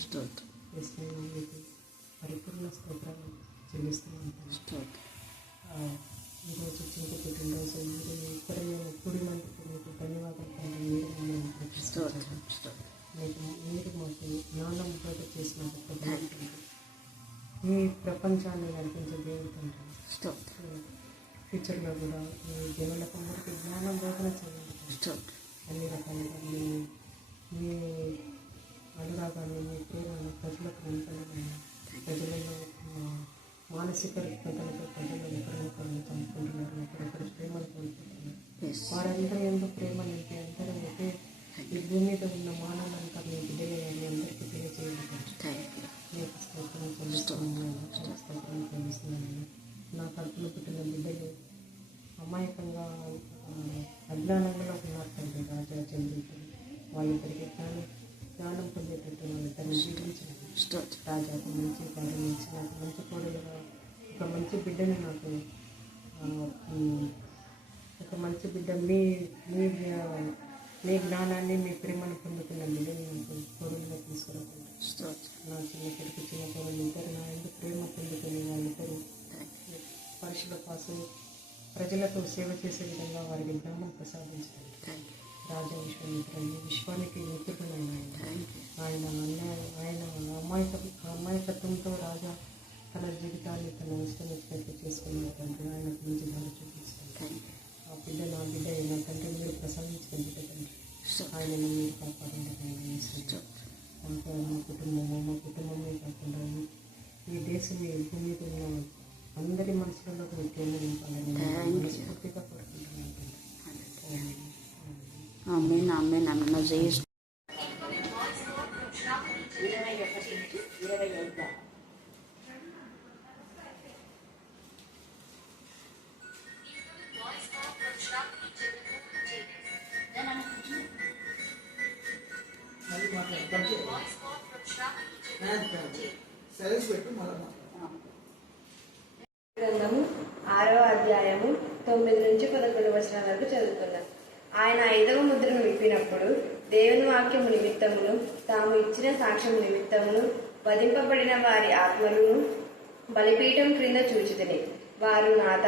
మీకు పరిపూర్ణ స్తోత్రాలు చెల్లిస్తున్నాను. ఈరోజు చింత పుట్టినరోజు మీరు ఇక్కడ మేము కుడి మంటకు మీకు ధన్యవాదాలు తండ్రి. మీరు మాకు జ్ఞానం బయట చేసిన ఈ ప్రపంచాన్ని నడిపించే దేవుడు తండ్రి. ఫ్యూచర్లో కూడా మీ జనులకందరికీ జ్ఞానం బోధన చేయండి. అన్ని రకాలుగా మీ అనురాగాన్ని, మీ ప్రేమను ప్రజలకు నింపండి. ప్రజలలో మానసిక రుగ్మతలతో ప్రజలు ఒకరినొకరిని చంపుకుంటున్నారు, ఒకరొకరు ప్రేమను కోల్పోతున్నారు. వారందరూ ఎంతో ప్రేమ నింపి అందరూ ఒకే ఈ భూమి మీద ఉన్న మానవులంతా మీ బిడ్డలని అందరికీ తెలియజేయాలి. మీకు స్తోత్రం చెల్లిస్తున్నాను. నా తరపున పుట్టిన బిడ్డలు అమాయకంగా అజ్ఞానంలో ఉన్నారు తండ్రి. రాజా చంద్రుడు వాళ్ళిద్దరికి జ్ఞానం పొందేటట్టు వాళ్ళిద్దరిని జీవించిన రాజాకు మంచి కార్యం ఇచ్చి నాకు మంచి కోడలుగా ఒక మంచి బిడ్డని నాకు ఒక మంచి బిడ్డ మీ జ్ఞానాన్ని, మీ ప్రేమను పొందుతున్న బిడ్డని నాకు కోడలుగా తీసుకురాకుండా నా చిన్న కొడుకు, చిన్న కోడలు ఇద్దరు నా ఎందుకు ప్రేమ పొందుకుని వాళ్ళిద్దరు పరీక్షల పాసు ప్రజలకు సేవ చేసే విధంగా వారికి జ్ఞానం ప్రసాదించండి. రాజా విశ్వానికి మిత్రుడైన ఆయన అమాయకత్వంతో రాజా తన జీవితాన్ని తన ఇష్టం వచ్చినట్టు చేసుకున్న తండ్రి. ఆయనకు మంచి దారి చూపిస్తాను. ఆ బిడ్డ నా బిడ్డ అయిన తండ్రి మీరు ప్రసాదించిన బిడ్డ తండ్రి. ఆయనను మీరు కాపాడండి. మా కుటుంబమే కాకుండా ఈ దేశం ఈ భూమి మీద ఉన్న అందరి మనసులలో ప్రేమ నింపాలని మనస్ఫూర్తిగా కోరుకుంటున్నాను. గ్రంథము 6వ అధ్యాయము 9 నుంచి 11 వచనాల వరకు చదువుకుందాం. ఆయన 5వ ముద్రను విప్పినప్పుడు దేవుని వాక్యము నిమిత్తమును తాము ఇచ్చిన సాక్ష్యం నిమిత్తమును వధింపబడిన వారి ఆత్మలను బలిపీఠం క్రింద చూచితిని. వారు నాథ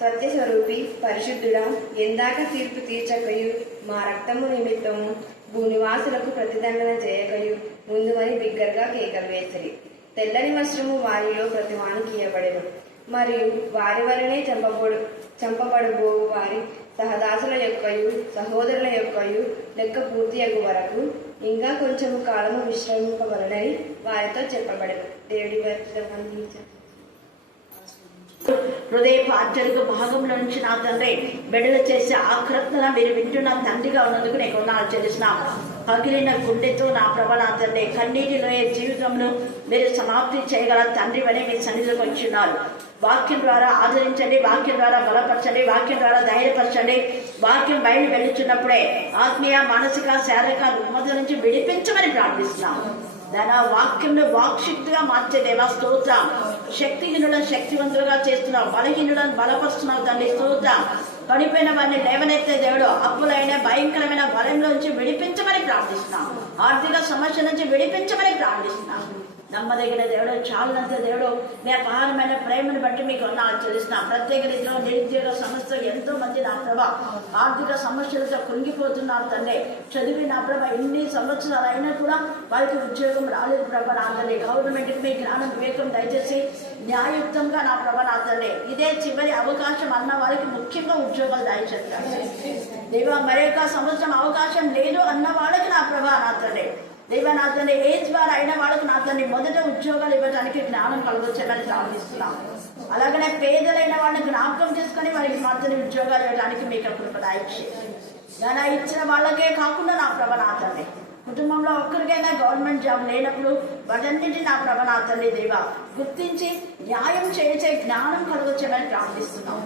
సత్యస్వరూపి పరిశుద్ధుడా, ఎందాక తీర్పు తీర్చకయు మా రక్తము నిమిత్తము భూనివాసులకు ప్రతిదండన చేయకయు ముందుమని బిగ్గరగా కేకలు వేసిరి. తెల్లని వస్త్రము వారిలో ప్రతివానికి ఇవ్వబడెను. మరియు వారి వలనే చంపబడబో వారి సహదాసుల యొక్కయు సహోదరుల యొక్కయు లెక్క పూర్తి అగు వరకు ఇంకా కొంచెము కాలము విశ్రమింపవలనని వారితో చెప్పబడెను. దేవుడి హృదయపు ఆంతరిక భాగంలో నుంచి నా తండ్రి బిడ్డల చేసే ఆకృతన మీరు వింటున్న తండ్రిగా ఉన్నందుకు నేను కొన్నాళ్ళు చెల్లిస్తున్నాను. పగిలిన గుండెతో నా ప్రభ నా తండ్రి కన్నీటిలో జీవితంలో మీరు సమాప్తి చేయగల తండ్రి అని మీ సన్నిధిలోకి వచ్చిన్నారు. వాక్యం ద్వారా ఆదరించండి, వాక్యం ద్వారా బలపరచండి, వాక్యం ద్వారా ధైర్యపరచండి. వాక్యం బయట వెళ్ళుచున్నప్పుడే ఆత్మీయ మానసిక శారీరక రుగ్మత నుంచి విడిపించమని ప్రార్థిస్తున్నాము. దాని వాక్యంలో వాక్శక్తిగా మార్చే దేవా స్తోత్రం. శక్తిహీనులను శక్తివంతులుగా చేస్తున్నావు, బలహీనులను బలపరుస్తున్నావు తండ్రి స్తోత్రం. పడిపోయిన వారిని లేవనెత్తే దేవుడు అప్పులైన భయంకరమైన భయంలోంచి విడిపించమని ప్రార్థిస్తున్నాం. ఆర్థిక సమస్య నుంచి విడిపించమని ప్రార్థిస్తున్నాం. నమ్మదగిన దేవుడు, చాలినంత దేవుడు, మీ అపారమైన ప్రేమను బట్టి మీకు ఆచరిస్తున్నాం. ప్రత్యేక రీతిలో నిరుద్యోగ సమస్యలు ఎంతో మంది నా ప్రభ ఆర్థిక సమస్యలతో కృంగిపోతున్నారు తండ్రి. చదివి నా ప్రభ ఎన్ని సంవత్సరాలు అయినా కూడా వారికి ఉద్యోగం రాలేదు ప్రభ నా తండ్రి. గవర్నమెంట్కి మీ జ్ఞానం వివేకం దయచేసి న్యాయయుక్తంగా నా ప్రభ నా తండ్రి ఇదే చివరి అవకాశం అన్న వారికి ముఖ్యంగా ఉద్యోగాలు దయచేస్తారు దేవా. మరొక సంవత్సరం అవకాశం లేదు అన్న వాళ్ళకి నా ప్రభ నా తండ్రి దేవా నా తండ్రి ఏజ్ బార్ అయిన వాళ్ళకు నా తండ్రి మొదట ఉద్యోగాలు ఇవ్వడానికి జ్ఞానం కలుగొచ్చమని ప్రార్థిస్తున్నాం. అలాగనే పేదలైన వాళ్ళని జ్ఞాపకం చేసుకొని వారికి మా తండ్రి ఉద్యోగాలు ఇవ్వడానికి మీకు కృప దయచేయండి. ఇచ్చిన వాళ్ళకే కాకుండా నా ప్రభ నా తండ్రి కుటుంబంలో ఒక్కరికైనా గవర్నమెంట్ జాబ్ లేనప్పుడు వాటన్నిటి నా ప్రభ నా తండ్రి దేవా గుర్తించి న్యాయం చేసే జ్ఞానం కలుగొచ్చమని ప్రార్థిస్తున్నాం.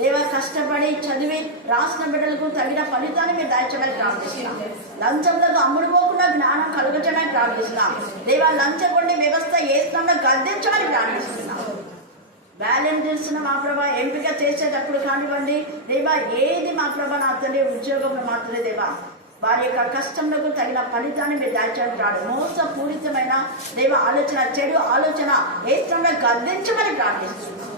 దేవ కష్టపడి చదివి రాసిన బిడ్డలకు తగిన ఫలితాన్ని మీరు దయచడానికి ప్రార్థిస్తున్నాం. లంచంలకు అమ్ముడుపోకుండా జ్ఞానం కలుగచడానికి ప్రార్థిస్తున్నాం. దేవ లంచగొండి వ్యవస్థ ఏ స్థానంలో గద్దించమని ప్రార్థిస్తున్నాం. వాలంటీర్స్ మా ప్రభ ఎంపిక చేసేటప్పుడు కానివ్వండి దేవా, ఏది మా ప్రభ నా తండ్రి ఉద్యోగంలో మాత్రమే దేవా వారి యొక్క కష్టంలకు తగిన ఫలితాన్ని మీరు దాచాడు. మోసపూరితమైన దైవ ఆలోచన, చెడు ఆలోచన ఏష్టంగా గర్దించమని ప్రార్థిస్తున్నాం.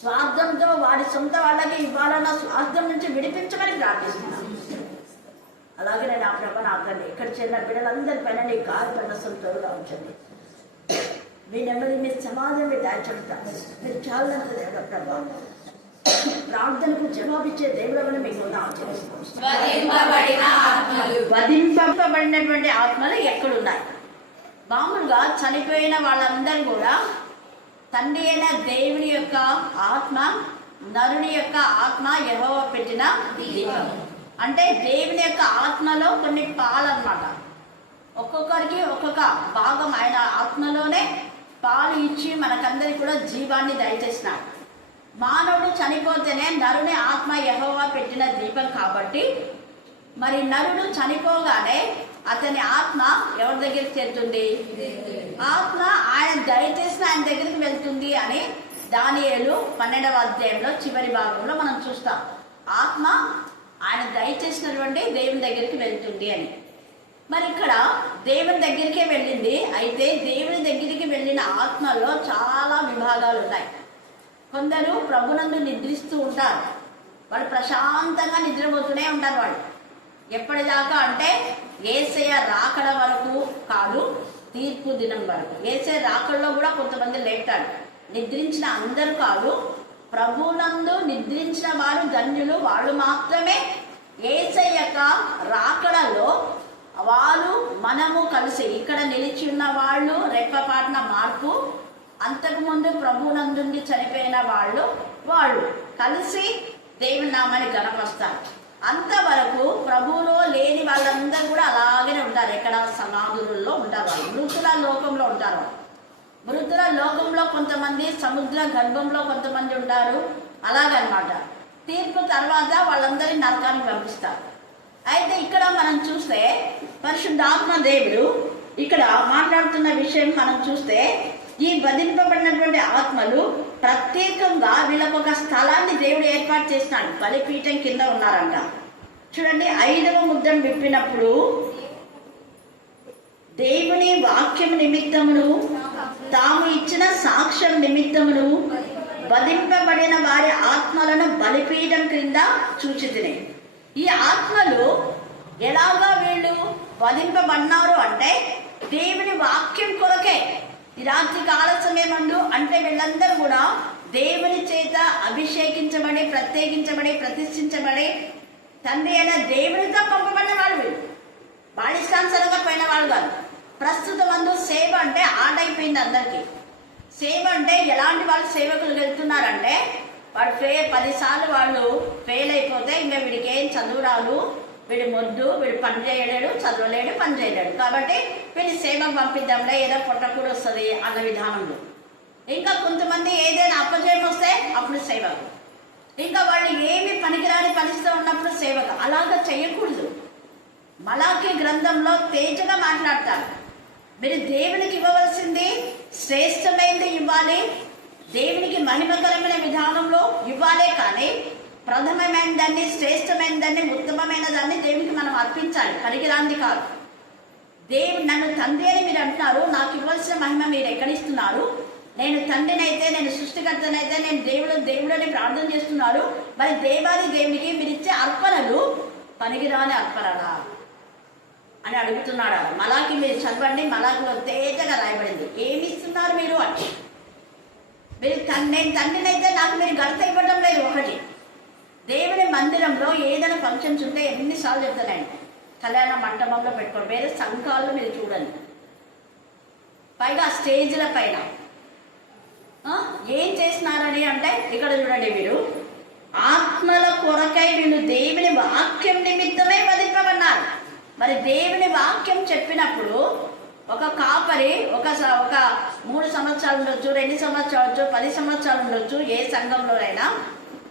స్వార్థంతో వారి సొంత వాళ్ళకి ఇవ్వాలన్న స్వార్థం నుంచి విడిపించమని ప్రార్థిస్తున్నాం. అలాగే నేను ఆ ప్రభ నా తండ్రి ఇక్కడ చేరిన బిడ్డలందరిపైన నీ కార్యపరసం తోడుగా ఉంచండి. మీ నెమ్మది, మీ సమాజం మీరు దాచండి. మీరు చాలంత దేవుడు ప్రభా, ప్రార్థనకు జవాబిచ్చే దేవుడని మీకు వధింపబడినటువంటి ఆత్మలు ఎక్కడున్నాయి? మామూలుగా చనిపోయిన వాళ్ళందరూ కూడా తండ్రి అయిన దేవుని యొక్క ఆత్మ, నరుని యొక్క ఆత్మ యెహోవా పెట్టిన దీపం. అంటే దేవుని యొక్క ఆత్మలో కొన్ని పాలన్నమాట. ఒక్కొక్కరికి ఒక్కొక్క భాగం ఆయన ఆత్మలోనే పాలు ఇచ్చి మనకందరికి కూడా జీవాన్ని దయచేసినాడు. మానవుడు చనిపోతేనే నరుని ఆత్మ యెహోవా పెట్టిన దీపం కాబట్టి మరి నరుడు చనిపోగానే అతని ఆత్మ ఎవరి దగ్గరికి చేరుతుంది? ఆత్మ ఆయన దయచేసిన ఆయన దగ్గరికి వెళ్తుంది అని దానియేలు 12వ అధ్యాయంలో చివరి భాగంలో మనం చూస్తాం. ఆత్మ ఆయన దయచేసినటువంటి దేవుని దగ్గరికి వెళ్తుంది అని. మరి ఇక్కడ దేవుని దగ్గరికే వెళ్ళింది. అయితే దేవుని దగ్గరికి వెళ్ళిన ఆత్మలో చాలా విభాగాలు ఉన్నాయి. కొందరు ప్రభునందు నిద్రిస్తూ ఉంటారు. వాళ్ళు ప్రశాంతంగా నిద్రపోతూనే ఉంటారు. వాళ్ళు ఎప్పటిదాకా అంటే యేసయ్య రాకడ వరకు కాదు, తీర్పు దినం వరకు. యేసయ్య రాకడలో కూడా కొంతమంది లేపుతాడు. నిద్రించిన అందరూ కాదు, ప్రభునందు నిద్రించిన వారు ధన్యులు. వాళ్ళు మాత్రమే యేసయ్య యొక్క రాకడలో వాళ్ళు మనము కలిసి ఇక్కడ నిలిచి ఉన్న వాళ్ళు రెప్పపాటున మార్పు, అంతకుముందు ప్రభునందుండి చనిపోయిన వాళ్ళు కలిసి దేవుని నామాన్ని గణపరుస్తారు. అంతవరకు ప్రభువులో లేని వాళ్ళందరూ కూడా అలాగనే ఉంటారు. ఎక్కడ సమాధులలో ఉంటారు. వాళ్ళు మృతుల లోకంలో ఉంటారు. మృతుల లోకంలో కొంతమంది, సముద్ర గర్భంలో కొంతమంది ఉంటారు. అలాగనమాట. తీర్పు తర్వాత వాళ్ళందరినీ నరకానికి పంపిస్తారు. అయితే ఇక్కడ మనం చూస్తే పరిశుద్ధాత్మ దేవుడు ఇక్కడ మాట్లాడుతున్న విషయం మనం చూస్తే, ఈ వధింపబడినటువంటి ఆత్మలు ప్రత్యేకంగా వీళ్ళకు ఒక స్థలాన్ని దేవుడు ఏర్పాటు చేసినాడు. బలిపీఠం కింద ఉన్నారంట. చూడండి, 5వ ముద్రను విప్పినప్పుడు దేవుని వాక్యం నిమిత్తమును తాము ఇచ్చిన సాక్ష్యం నిమిత్తమును వధింపబడిన వారి ఆత్మలను బలిపీఠం క్రింద చూచితిని. ఈ ఆత్మలు ఎలాగా వీళ్ళు వధింపబడినారు అంటే దేవుని వాక్యం కొరకే. ఈ రాత్రి కాల సమయమందు అంటే వీళ్ళందరూ కూడా దేవుని చేత అభిషేకించబడి, ప్రత్యేకించబడి, ప్రతిష్ఠించబడి తండ్రి అయిన దేవునితో పంపబడిన వాళ్ళు. వాళ్ళ ఇష్టానుసారంగా పోయిన వాళ్ళు కాదు. ప్రస్తుతం అందు సేవ అంటే ఆట అయిపోయింది అందరికీ. సేవ అంటే ఎలాంటి వాళ్ళు సేవకులు వెళ్తున్నారంటే వాడు 10 సార్లు వాళ్ళు ఫెయిల్ అయిపోతే ఇంకా వీడికి ఏం చదువు రాదు, వీడి మొద్దు, వీడు పని చేయలేడు, చదవలేడు, పని చేయలేడు, కాబట్టి వీడి సేవకు పంపిద్దాంలే, ఏదో పొట్టకూడ వస్తుంది అన్న విధానంలో. ఇంకా కొంతమంది ఏదైనా అపజయం వస్తే అప్పుడు సేవకు, ఇంకా వాళ్ళు ఏమి పనికిరాని పరిస్థితి ఉన్నప్పుడు సేవకు. అలాగా చేయకూడదు. మలాకి గ్రంథంలో తేజగా మాట్లాడతారు. మీరు దేవునికి ఇవ్వవలసింది శ్రేష్టమైనది ఇవ్వాలి, దేవునికి మహిమకరమైన విధానంలో ఇవ్వాలే, కానీ ప్రథమమైన దాన్ని, శ్రేష్టమైన దాన్ని, ఉత్తమమైన దాన్ని దేవునికి మనం అర్పించాలి, పనికిరాంది కాదు. దేవుడు నన్ను తండ్రి అని మీరు అంటున్నారు, నాకు ఇవ్వాల్సిన మహిమ మీరు ఎక్కడిస్తున్నారు? నేను తండ్రినైతే, నేను సృష్టికర్తనైతే, నేను దేవుడని ప్రార్థన చేస్తున్నారు. మరి దేవాది దేవునికి మీరు ఇచ్చే అర్పణలు పనికిరాని అర్పణలా అని అడుగుతున్నాడు. మలాకి మీరు చదవండి, మలాకిలో తేజగా రాయబడింది. ఏమి ఇస్తున్నారు మీరు అని. మీరు నేను తండ్రినైతే నాకు మీరు ఘనత ఇవ్వడం లేదు. ఒకటి, దేవుని మందిరంలో ఏదైనా ఫంక్షన్స్ ఉంటే ఎన్నిసార్లు చెప్తానండి, కళ్యాణ మండపంలో పెట్టుకోండి, వేరే సంఘాల్లో మీరు చూడండి, పైగా స్టేజ్ల పైన ఏం చేస్తున్నారని అంటే ఇక్కడ చూడండి, మీరు ఆత్మల కొరకై వీళ్ళు దేవుని వాక్యం నిమిత్తమే వధింపబడినారు. మరి దేవుని వాక్యం చెప్పినప్పుడు ఒక కాపరి ఒక 3 సంవత్సరాలు ఉండొచ్చు, 2 సంవత్సరాలు ఉండొచ్చు, 10 సంవత్సరాలు ఉండొచ్చు, ఏ సంఘంలోనైనా.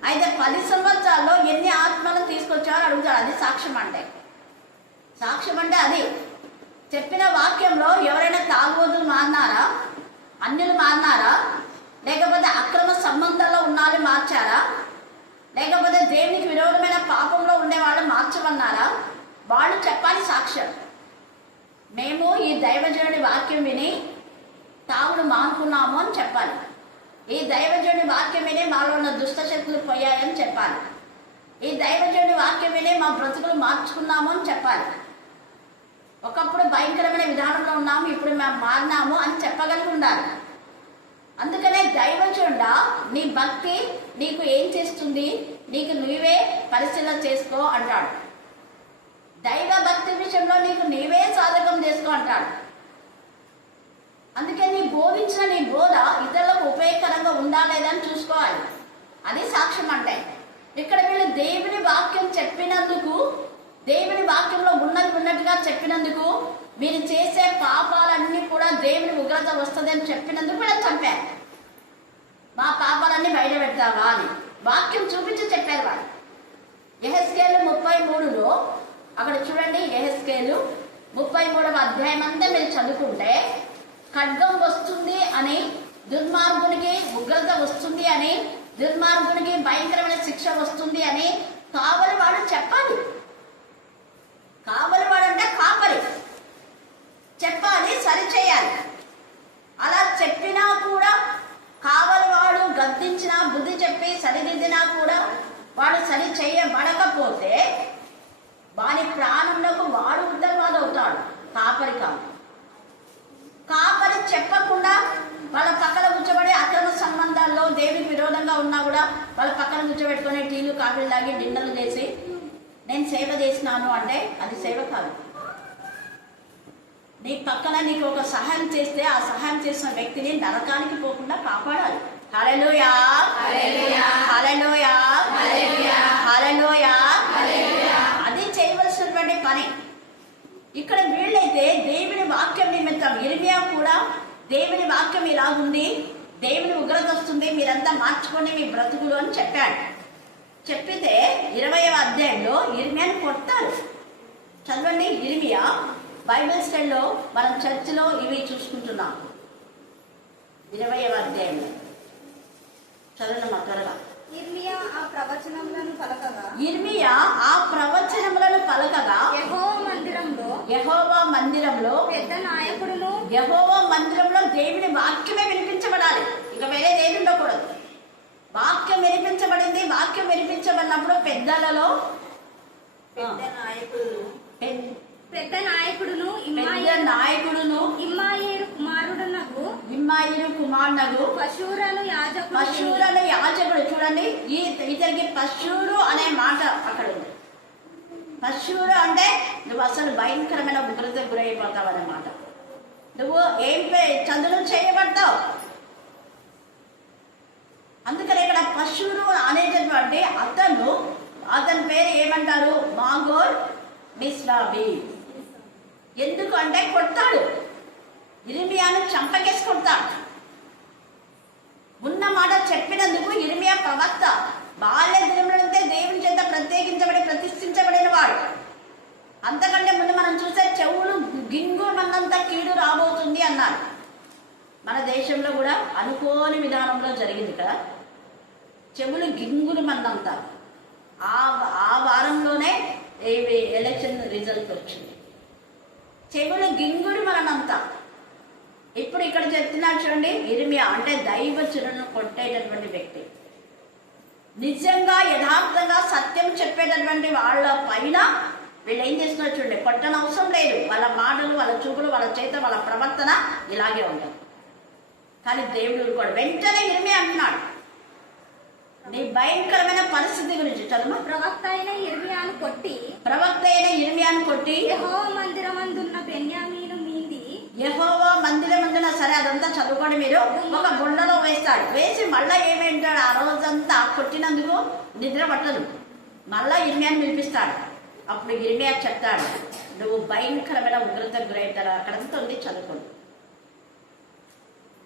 అయితే 10 సంవత్సరాల్లో ఎన్ని ఆత్మలను తీసుకొచ్చారో అడుగుతారు. అది సాక్ష్యం అంటే. సాక్ష్యం అంటే అది చెప్పిన వాక్యంలో ఎవరైనా తాగుబోతులు మారినారా, అన్యులు మారినారా, లేకపోతే అక్రమ సంబంధాల్లో ఉన్నాళ్ళు మార్చారా, లేకపోతే దేవునికి విరోధమైన పాపంలో ఉండే వాళ్ళు మార్చమన్నారా? వాళ్ళు చెప్పాలి సాక్ష్యం. మేము ఈ దైవజనుడి వాక్యం విని తాగుడు మానుకున్నాము అని చెప్పాలి. ఈ దైవజనుడి వాక్యం విని మాలో ఉన్న దుష్ట శక్తులు పోయాయని చెప్పాలి. ఈ దైవజనుడి వాక్యం విని మా బ్రతుకులు మార్చుకున్నాము అని చెప్పాలి. ఒకప్పుడు భయంకరమైన విధానంలో ఉన్నాము, ఇప్పుడు మేము మారినాము అని చెప్పగలిగి ఉండాలి. అందుకనే దైవజనుడా నీ భక్తి నీకు ఏం చేస్తుంది, నీకు నువ్వే పరిశీలన చేసుకో అంటాడు. దైవ భక్తి విషయంలో నీకు నీవే సాధకం చేసుకో అంటాడు. అందుకే నీ బోధించిన నీ బోధ ఇతరులకు ఉపయోగకరంగా ఉందా లేదని చూసుకోవాలి. అది సాక్ష్యం అంటే. ఇక్కడ వీళ్ళు దేవుని వాక్యం చెప్పినందుకు, దేవుని వాక్యంలో ఉన్నది ఉన్నట్టుగా చెప్పినందుకు, మీరు చేసే పాపాలన్నీ కూడా దేవుని ఉగ్రత వస్తుంది అని చెప్పినందుకు వీళ్ళని చంపారు. మా పాపాలన్నీ బయట పెడతావా అని వాక్యం చూపించి చెప్పారు వాళ్ళు. యెహెజ్కేలు 33లో అక్కడ చూడండి, యెహెజ్కేలు 33వ అధ్యాయం అంతా మీరు చదువుకుంటే ఖడ్గం వస్తుంది అని, దుర్మార్గునికి ఉగ్రత వస్తుంది అని, దుర్మార్గునికి భయంకరమైన శిక్ష వస్తుంది అని కావలి వాడు చెప్పాలి. కావలి వాడు అంటే కాపరి చెప్పాలి, సరిచేయాలి. అలా చెప్పినా కూడా కావలి వాడు గద్దించినా, బుద్ధి చెప్పి సరిదిద్దినా కూడా వాడు సరి చేయబడకపోతే వాని ప్రాణంలోకి వాడు ఉత్తరవాదు అవుతాడు. కాపరి కాదు. కాపరి చెప్పకుండా వాళ్ళ పక్కన కూర్చోబడి అక్రమ సంబంధాల్లో దేవునికి విరోధంగా ఉన్నా కూడా వాళ్ళ పక్కన కూర్చోబెట్టుకుని టీలు కాఫీలు తాగి డిన్నర్లు చేసి నేను సేవ చేసినాను అంటే అది సేవ కాదు. నీ పక్కన నీకు ఒక సహాయం చేస్తే ఆ సహాయం చేసిన వ్యక్తిని నరకానికి పోకుండా కాపాడాలి. హల్లెలూయా, హల్లెలూయా, హల్లెలూయా, హల్లెలూయా. అది చేయవలసినటువంటి పని. ఇక్కడ వీళ్ళైతే దేవుని వాక్యం నిమిత్తం, ఇర్మియా కూడా దేవుని వాక్యం ఇలాగుంది, దేవుని ఉగ్రత వస్తుంది, మీరంతా మార్చుకొని మీ బ్రతుకులు అని చెప్పాడు. చెప్పితే 20వ అధ్యాయంలో ఇర్మియాని కొడతారు. చదవండి, ఇర్మియా బైబిల్ స్టైల్లో మనం చర్చిలో ఇవి చూసుకుంటున్నాం. 20వ అధ్యాయంలో చదవండి మా త్వరగా. ఇర్మియా ఆ ప్రవచనములను పలకగా యెహోవా మందిరంలో దేవుని వాక్యమే వినిపించబడాలి. ఇక వేరే ఏది ఉండకూడదు. వాక్యం వినిపించబడింది. వాక్యం వినిపించబడినప్పుడు పెద్ద నాయకుడును ఇమ్మాయేలు కుమారునగు పశూరను యాజకుడు. చూడండి, ఇతనికి పశూరు అనే మాట అక్కడ ఉంది. పశూరు అంటే నువ్వు అసలు భయంకరమైన ఉగ్రత గురైపోతావు అన్నమాట. నువ్వు ఏం చంద్రులు చేయబడతావు. అందుకని ఇక్కడ పశూరు అనేటటువంటి అతని పేరు ఏమంటారు? మాగోర్ మిస్రాబి. ఎందుకు అంటే కొడతాడు, ఇర్మియాను చంపకేసి కొడతాడు. ఉన్న మాట చెప్పినందుకు ఇర్మియా ప్రవక్త బాల్య దినములంటే దేవుని చేత ప్రత్యేకించబడి ప్రతిష్ఠించబడిన వాడు. అంతకంటే ముందు మనం చూసే చెవులు గింగు మన్నంత కీడు రాబోతుంది అన్నారు. మన దేశంలో కూడా అనుకోని విధానంలో జరిగింది కదా. చెవులు గింగులు మన్నంత ఆ వారంలోనే ఎలక్షన్ రిజల్ట్ వచ్చింది. చెవులు గింగుడు మనంతా. ఇప్పుడు ఇక్కడ చెప్తున్నాడు చూడండి, ఇర్మియా అంటే దైవజనులను కొట్టేటటువంటి వ్యక్తి. నిజంగా యథార్థంగా సత్యం చెప్పేటటువంటి వాళ్ళ పైన వీళ్ళు ఏం చేస్తున్నారు చూడండి. కొట్టని అవసరం లేదు. వాళ్ళ మాటలు, వాళ్ళ చూపులు, వాళ్ళ చేత, వాళ్ళ ప్రవర్తన ఇలాగే ఉంటుంది. కానీ దేవుడు కూడా వెంటనే ఇర్మియా అంటున్నాడు, నీ భయంకరమైన పరిస్థితి గురించి చదువు. ప్రవక్త అయిన ఇర్మియాను కొట్టి యెహోవా మందిరమందున్న బెన్యామీను మీది, యెహోవా మందిరమందున, సరే అదంతా చదువుకోండి మీరు, ఒక గుండెలో వేస్తాడు. వేసి మళ్ళా ఏమేంటాడు, ఆ రోజంతా కొట్టినందుకు నిద్ర పట్టదు. మళ్ళా ఇర్మియాను పిలిపిస్తాడు. అప్పుడు ఇర్మియా చెప్తాడు, నువ్వు భయంకరమైన ఉగ్రతకు గురవుతారు. అక్కడంతా ఉంది, చదువుకోండి.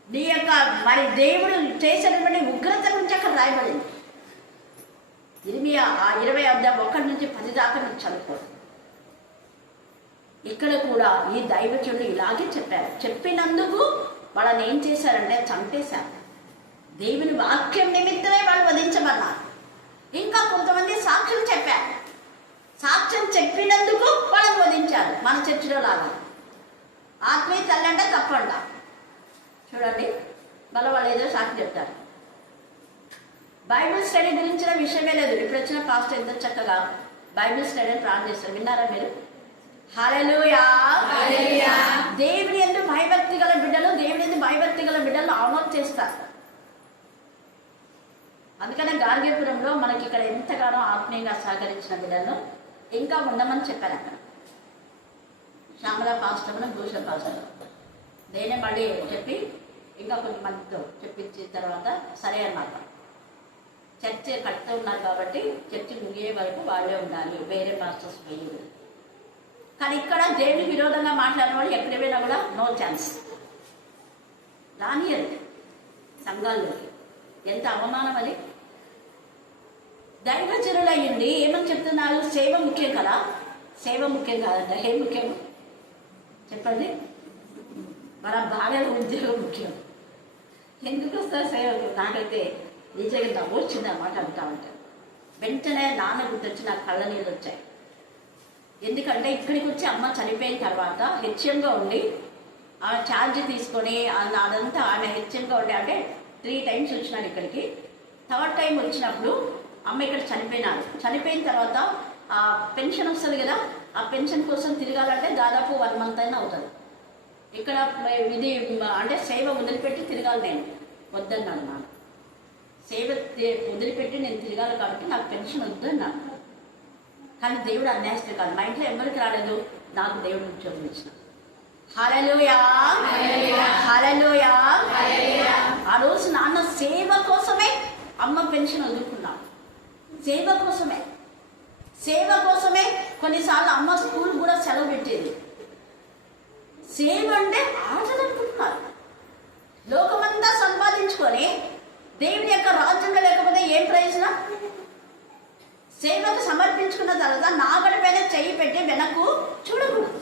నీ యొక్క మరి దేవుడు చేసినటువంటి ఉగ్రత నుంచి అక్కడ రాయబడింది. ఇర్మియా ఆ 20వ అధ్యాయం 1 నుంచి 10 దాకా నువ్వు చదువుకోండి. ఇక్కడ కూడా ఈ దైవజనులు ఇలాగే చెప్పారు. చెప్పినందుకు వాళ్ళని ఏం చేశారంటే చంపేశారు. దేవుని వాక్యం నిమిత్తమే వాళ్ళు వధించమన్నారు. ఇంకా కొంతమంది సాక్ష్యం చెప్పారు. సాక్ష్యం చెప్పినందుకు వాళ్ళని వధించారు. మన చర్చిలో లాగా ఆత్మీయ తల్లి అంటే తప్పంట. చూడండి, మళ్ళీ వాళ్ళు ఏదో సాక్ష్యం చెప్తారు. బైబిల్ స్టడీ గురించిన విషయమే లేదు. ఇప్పుడు వచ్చిన పాస్టర్ ఎంత చక్కగా బైబిల్ స్టడీ ప్రారంభం చేస్తారు. విన్నారా మీరు? హల్లెలూయా. దేవుని యందు భయభక్తి గల బిడ్డలు, దేవుని యందు భయభక్తి గల బిడ్డలు ఆమోదం చేస్తారు. అందుకనే గార్గీపురంలో మనకి ఇక్కడ ఎంతగానో ఆత్మీయంగా సహకరించిన బిడ్డలను ఇంకా ఉండమని చెప్పారు. అక్కడ శ్యామల పాస్టర్ను, భూషణ్ పాస్టర్ నేనే మళ్ళీ చెప్పి ఇంకా కొంతమందితో చెప్పించిన తర్వాత సరే అన్నమాట. చర్చ్ కడుతూ ఉన్నారు కాబట్టి చర్చ్ ముగియే వరకు వాళ్ళే ఉండాలి, వేరే పాస్టర్స్ వేయదు. కానీ ఇక్కడ దేవునికి విరోధంగా మాట్లాడిన వాళ్ళు ఎక్కడ పోయినా కూడా నో ఛాన్స్, రానియరు సంఘాల్లోకి. ఎంత అవమానం అది! దైవజనులు అయ్యింది ఏమని చెప్తున్నారు? సేవ ముఖ్యం కదా. సేవ ముఖ్యం కాదంట. ఏం ముఖ్యం చెప్పండి? మన భార్యల ఉద్యోగం ముఖ్యం. ఎందుకు వస్తారు సేవకు? నాకైతే నిజంగా నవ్వు వచ్చింది అన్నమాట. అంటా ఉంటాను. వెంటనే నాన్న గుర్తొచ్చి నాకు కళ్ళ నీళ్ళు వచ్చాయి. ఎందుకంటే ఇక్కడికి వచ్చి అమ్మ చనిపోయిన తర్వాత హెచ్ఎంగా ఉండి ఆమె ఛార్జ్ తీసుకొని అదంతా ఆమె హెచ్ఎంగా ఉండి అంటే 3 times వచ్చినాడు ఇక్కడికి. 3rd time వచ్చినప్పుడు అమ్మ ఇక్కడ చనిపోయినారు. చనిపోయిన తర్వాత ఆ పెన్షన్ వస్తుంది కదా, ఆ పెన్షన్ కోసం తిరగాలంటే దాదాపు 1 month అయినా అవుతుంది. ఇక్కడ ఇది అంటే సేవ వదిలిపెట్టి తిరగాలి. నేను వద్దన్నాను. నాన్న సేవ వదిలిపెట్టి నేను తిరగాలి కాబట్టి నాకు పెన్షన్ వద్దన్నాను. కానీ దేవుడు అన్యాయస్తుడు కాదు. మా ఇంట్లో ఎవరికి రాలేదు, నాకు దేవుడు ఉద్యోగం ఇచ్చిన. హల్లెలూయా, హల్లెలూయా. ఆ రోజు నాన్న సేవ కోసమే అమ్మ పెన్షన్ వదులుకున్నాను. సేవ కోసమే, సేవ కోసమే కొన్నిసార్లు అమ్మ స్కూల్ కూడా సెలవు పెట్టేది. సేవ అంటే ఆటలు అనుకుంటున్నారు. లోకమంతా సంపాదించుకొని దేవుని యొక్క రాజ్యంలో లేకపోతే ఏం ప్రయోజనం? సేవకు సమర్పించుకున్న తర్వాత నాగడి పైన చెయ్యి పెట్టి వెనక్కు చూడకూడదు.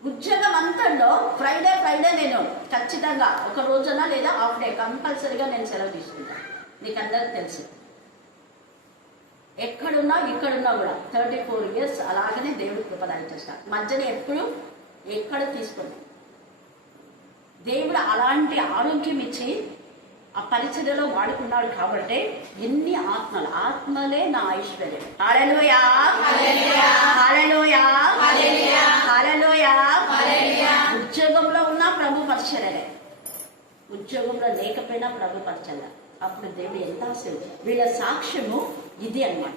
ఉద్యోగం అంతలో ఫ్రైడే నేను ఖచ్చితంగా ఒక రోజున లేదా హాఫ్ డే కంపల్సరీగా నేను సెలవు తీసుకుంటాను. మీకు అందరికి తెలుసు. ఎక్కడున్నా ఇక్కడున్నా కూడా 34 years అలాగనే దేవుడు కృపదానం చేస్తాడు. మధ్యలో ఎప్పుడు ఎక్కడ తీసుకున్నాం. దేవుడు అలాంటి ఆరోగ్యం ఇచ్చి ఆ పరిచర్యలో వాడుకున్నాడు కాబట్టి ఎన్ని ఆత్మలే నా ఐశ్వర్యం. హల్లెలూయా, హల్లెలూయా, హల్లెలూయా. ఉద్యోగంలో ఉన్న ప్రభు పరిచర్యలే, ఉద్యోగంలో లేకపోయినా ప్రభు పరిచర్య. అప్పుడు దేవుడు ఎంత ఆశీర్వదించాడు. వీళ్ళ సాక్ష్యము ఇది అన్నమాట.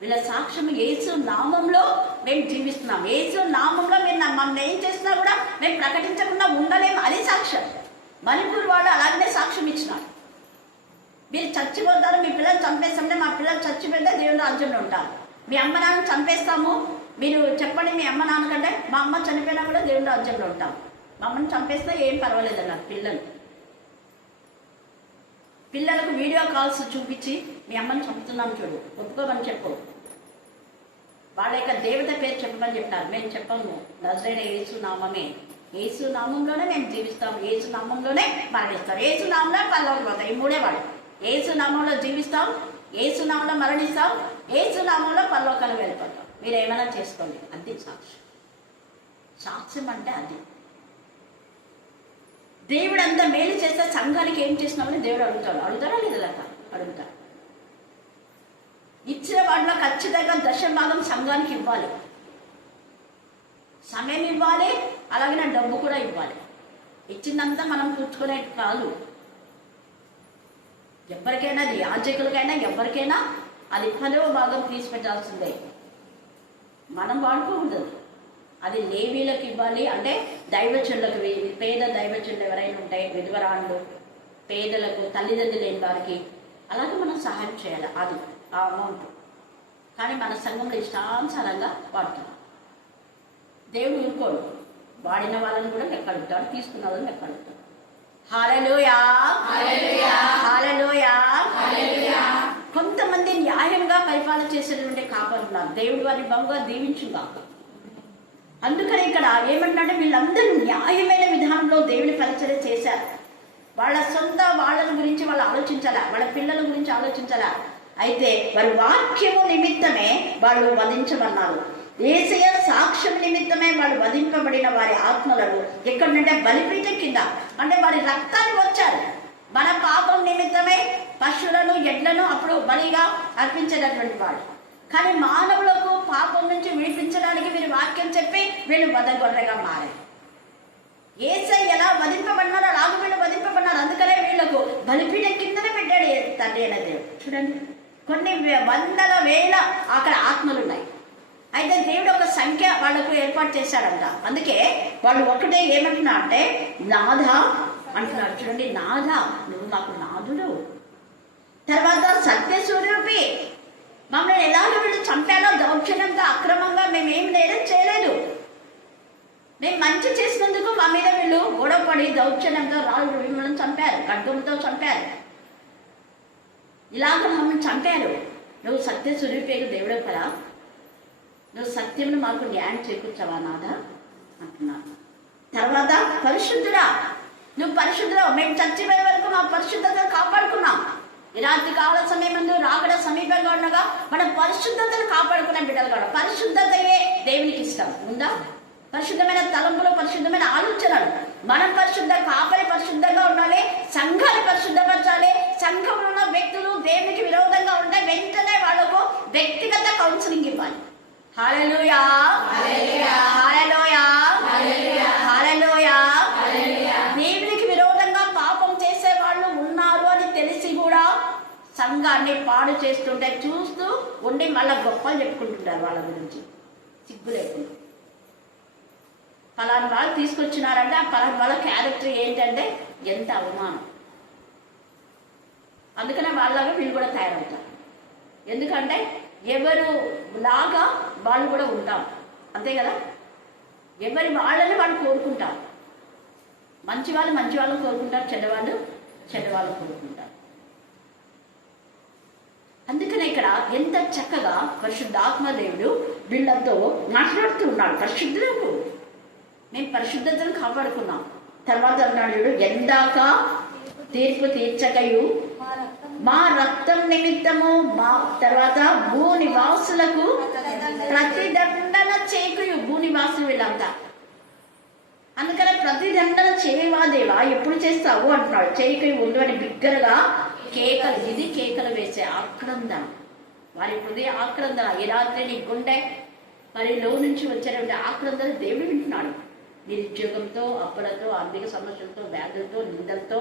వీళ్ళ సాక్ష్యం యేసు నామంలో మేము జీవిస్తున్నాం. యేసు నామంలో మీరు మమ్మల్ని ఏం చేసినా కూడా మేము ప్రకటించకుండా ఉండలేము. అది సాక్ష్యం. మణిపూర్ వాళ్ళు అలాగనే సాక్ష్యం ఇచ్చినారు. మీరు చచ్చిపోతారు, మీ పిల్లలు చంపేస్తామంటే మా పిల్లలు చచ్చిపోతే దేవుని రాజ్యంలో ఉంటారు. మీ అమ్మ నాన్న చంపేస్తాము, మీరు చెప్పండి మీ అమ్మ నాన్న కంటే మా అమ్మ చనిపోయినా కూడా దేవుని రాజ్యంలో ఉంటాం. మా అమ్మని చంపేస్తే ఏం పర్వాలేదన్నారు పిల్లలకు వీడియో కాల్స్ చూపించి మీ అమ్మని చంపుతున్నాం చూడు, ఒప్పుకోమని చెప్పు. వాళ్ళ యొక్క దేవత పేరు చెప్పమని చెప్పినారు. మేము చెప్పము. నజరేయుడైన యేసు నామమే, యేసు నామంలోనే మేము జీవిస్తాం, యేసు నామంలోనే మరణిస్తాం, యేసు నామంలో పరలోకి పోతాం. ఈ 3 వాడు. యేసు నామంలో జీవిస్తాం, యేసు నామంలో మరణిస్తాం, యేసు నామంలో పరలోకాలకు వెళ్ళిపోతాం. మీరు ఏమైనా చేసుకోండి. అది సాక్ష్యం. సాక్ష్యం అంటే అది. దేవుడు అంత మేలు చేస్తే సంఘానికి ఏం చేసినామని దేవుడు అడుగుతారా లేదా? అడుగుతాడు. ఇచ్చిన వాటిలో ఖచ్చితంగా 10% సంఘానికి ఇవ్వాలి. సమయం ఇవ్వాలి, అలాగే డబ్బు కూడా ఇవ్వాలి. ఇచ్చిందంతా మనం కూర్చుకునే కాదు. ఎవరికైనా, అది యాజకులకైనా ఎవరికైనా అది 10వ భాగం తీసి పెట్టాల్సిందే. మనం వాడుకోకూడదు. అది లేవీలకు ఇవ్వాలి. అంటే దైవజనులకు, పేద దైవజనులు ఎవరైనా ఉంటాయి, విధవరాళ్ళు, పేదలకు, తల్లిదండ్రులు లేని వారికి, అలాగే మనం సహాయం చేయాలి. అది ఆ అమౌంట్. కానీ మన సంఘంలో ఇష్టానుసారంగా వాడుతున్నాం. దేవుడు ఊరుకోడు. వాడిన వాళ్ళని కూడా లెక్కడుతాడు, తీసుకున్న వాళ్ళని లెక్కడుతాడు. హల్లెలూయా, హల్లెలూయా. కొంతమంది న్యాయంగా పరిపాలన చేసేటువంటి కాపాడుతున్నారు. దేవుడు వారిని బహుగా దీవించుగా. అందుకని ఇక్కడ ఏమంటే వీళ్ళందరూ న్యాయమైన విధానంలో దేవుని పరిచర్య చేశారు. వాళ్ళ సొంత వాళ్ళ గురించి వాళ్ళు ఆలోచించాలా, వాళ్ళ పిల్లల గురించి ఆలోచించాలా. అయితే వారి వాక్యము నిమిత్తమే వాళ్ళు వధించమన్నారు. యేసయ్య సాక్ష్యం నిమిత్తమే వాళ్ళు వధింపబడిన వారి ఆత్మలను ఎక్కడంటే బలిపీఠం కింద, అంటే వారి రక్తాన్ని వచ్చారు. మన పాపం నిమిత్తమే పశువులను ఎడ్లను అప్పుడు బలిగా అర్పించేటటువంటి వాడు. కానీ మానవులకు పాపం నుంచి విడిపించడానికి వీరు వాక్యం చెప్పి వీళ్ళు వధగొర్రెగా మారారు. యేసయ్య ఎలా వధింపబడినారో అలాగే వీళ్ళు వధింపబడినారు. అందుకనే వీళ్ళకు బలిపీఠం కిందనే పెట్టాడు తండ్రి అయిన దేవుడు. చూడండి, కొన్ని వందల వేల అక్కడ ఆత్మలు ఉన్నాయి. అయితే దేవుడు ఒక సంఖ్య వాళ్ళకు ఏర్పాటు చేశాడంట. అందుకే వాళ్ళు ఒకటే ఏమంటున్నా అంటే నాథ అంటున్నారు. చూడండి, నాథ నువ్వు మాకు నాథుడు, తర్వాత సత్యస్వరూపి, మమ్మల్ని ఎలాగ వీళ్ళు చంపాలో దౌర్జన్యంతో అక్రమంగా మేమేం నేరం చేయలేదు, మేము మంచి చేసినందుకు మా మీద వీళ్ళు గొడవపడి దౌర్జన్యంతో రాళ్ళు మిమ్మల్ని చంపారు, ఖడ్గంతో చంపారు, ఇలాగ మమ్మల్ని చంపారు. నువ్వు సత్యస్వరూపేకు దేవుడు కదా, నువ్వు సత్యమును మాకు న్యాయం చేకూర్చవా నాదా అంటున్నాను. తర్వాత పరిశుద్ధుడా, నువ్వు పరిశుద్ధుడా, మేము చచ్చిపోయే వరకు మా పరిశుద్ధతను కాపాడుకున్నాం. ఈ రాత్రి కాల సమయం ముందు రాకడ సమీపంగా ఉండగా మనం పరిశుద్ధతను కాపాడుకున్నాం బిడ్డలు కూడా. పరిశుద్ధతయే దేవునికి ఇష్టం ఉందా? పరిశుద్ధమైన తలంపులు, పరిశుద్ధమైన ఆలోచనలు. మనం పరిశుద్ధ కాపరి పరిశుద్ధంగా ఉండాలి, సంఘాన్ని పరిశుద్ధపరచాలి. సంఘంలో ఉన్న వ్యక్తులు దేవునికి విరోధంగా ఉంటే వెంటనే వాళ్ళకు వ్యక్తిగత కౌన్సిలింగ్ ఇవ్వాలి. హల్లెలూయా, హల్లెలూయా, హల్లెలూయా, హల్లెలూయా. దేవునికి విరోధంగా పాపం చేసే వాళ్ళు ఉన్నారు అని తెలిసి కూడా సంఘాన్ని పాడు చేస్తుంటే చూస్తూ ఉండి మళ్ళీ గొప్పలు చెప్పుకుంటుంటారు వాళ్ళ గురించి సిగ్గు లేకుండా. పలానా వాళ్ళు తీసుకొచ్చినారంటే ఆ పలానా వాళ్ళ క్యారెక్టర్ ఏంటంటే ఎంత అవమానం. అందుకనే వాళ్ళలాగా వీళ్ళు కూడా తయారవుతారు. ఎందుకంటే ఎవరు లాగా వాళ్ళు కూడా ఉంటాం, అంతే కదా. ఎవరి వాళ్ళని వాళ్ళు కోరుకుంటారు. మంచి వాళ్ళు మంచి వాళ్ళని కోరుకుంటారు, చెడ్డవాళ్ళు చెడ్డవాళ్ళని కోరుకుంటారు. అందుకనే ఇక్కడ ఎంత చక్కగా పరిశుద్ధాత్మ దేవుడు వీళ్ళతో మాట్లాడుతూ ఉన్నాడు. పరిశుద్ధులకు మేము పరిశుద్ధతను కాపాడుకున్నాం. తర్వాత అన్నాడు, ఎందాక తీర్పు తీర్చకయు మా రక్తం నిమిత్తము మా తర్వాత భూనివాసులకు ప్రతిదండన చేకయు. భూనివాసులు వీళ్ళంతా. అందుకనే ప్రతిదండన చేయవా దేవా, ఎప్పుడు చేస్తావు అంటున్నాడు. చేకయు ఉండు అని బిగ్గరగా కేకలు. ఇది కేకలు వేసే ఆక్రందన, వారి హృదయ ఆక్రందన. ఈ రాత్రి నీ గుండె మరి లో నుంచి వచ్చేటువంటి ఆక్రందన దేవుడు వింటున్నాడు. నిరుద్యోగంతో, అప్పులతో, ఆర్థిక సమస్యలతో, వ్యాధులతో, నిందలతో,